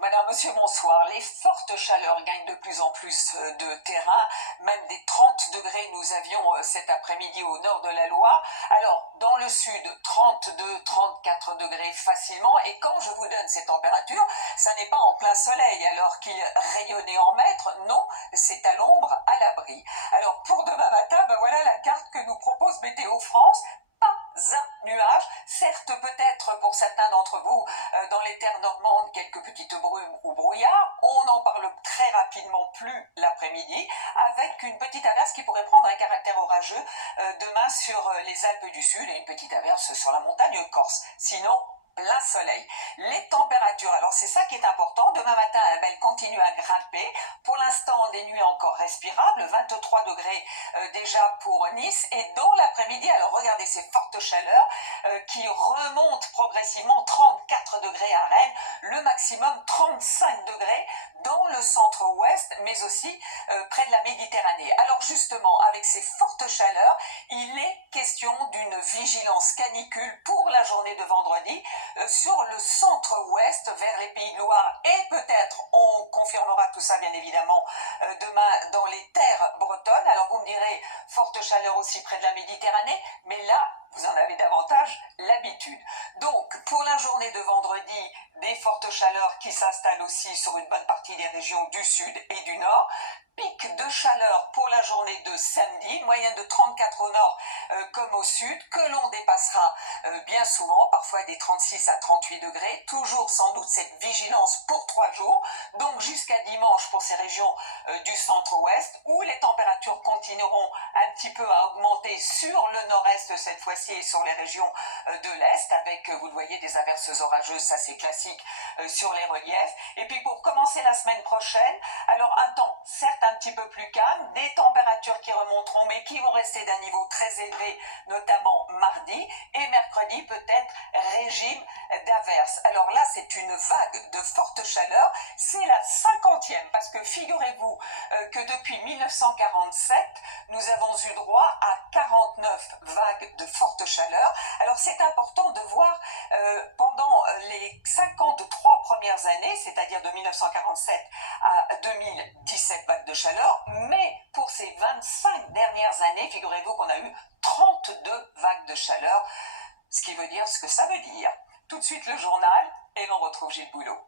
Madame, monsieur, bonsoir. Les fortes chaleurs gagnent de plus en plus de terrain. Même des 30 degrés nous avions cet après-midi au nord de la Loire. Alors, dans le sud, 32, 34 degrés facilement. Et quand je vous donne ces températures, ça n'est pas en plein soleil alors qu'il rayonnait en maître. Non, c'est à l'ombre, à l'abri. Alors, pour demain matin, voilà la carte que nous propose Météo France. Pas un nuage, certes peut-être pour certains d'entre vous dans les terres normandes quelques petites brumes ou brouillards, on en parle très rapidement plus l'après-midi avec une petite averse qui pourrait prendre un caractère orageux demain sur les Alpes du Sud et une petite averse sur la montagne corse. Sinon, plein soleil. Les températures, alors c'est ça qui est important, demain matin elles continuent à grimper, pour l'instant des nuits encore respirables, 23 degrés déjà pour Nice, et dans l'après-midi, alors regardez ces fortes chaleurs qui remontent progressivement, 34 degrés à Rennes, le maximum 35 degrés dans le centre-ouest, mais aussi près de la Méditerranée. Alors justement, avec ces fortes chaleurs, il est question d'une vigilance canicule pour la journée de vendredi sur le centre-ouest vers les Pays de Loire, et peut-être on confirmera tout ça bien évidemment demain dans les terres bretonnes. Alors vous me direz, forte chaleur aussi près de la Méditerranée, mais là vous en avez davantage l'habitude. Donc pour la journée de vendredi, des fortes chaleurs qui s'installent aussi sur une bonne partie des régions du sud et du nord. Pic de chaleur pour la journée de samedi, moyenne de 34 au nord comme au sud, que l'on dépassera bien souvent, parfois des 36 à 38 degrés, toujours sans doute cette vigilance pour 3 jours, donc jusqu'à dimanche pour ces régions du centre-ouest, où les températures continueront un petit peu à augmenter sur le nord-est cette fois-ci et sur les régions de l'est, avec, vous le voyez, des averses orageuses, ça c'est classique sur les reliefs. Et puis pour commencer la semaine prochaine, alors un temps certes un petit peu plus calme, des températures qui remonteront mais qui vont rester d'un niveau très élevé, notamment mardi, et mercredi peut-être régime d'averses. Alors là c'est une vague de forte chaleur, c'est la 50e, parce que figurez-vous que depuis 1947 nous avons eu droit à 49 vagues de forte chaleur. Alors c'est important de voir pendant les 53 premières années, c'est-à-dire de 1947 à 2017 vagues de chaleur, mais pour ces 25 dernières années, figurez-vous qu'on a eu 32 vagues de chaleur, ce qui veut dire ce que ça veut dire. Tout de suite le journal et l'on retrouve Gilles Boulot.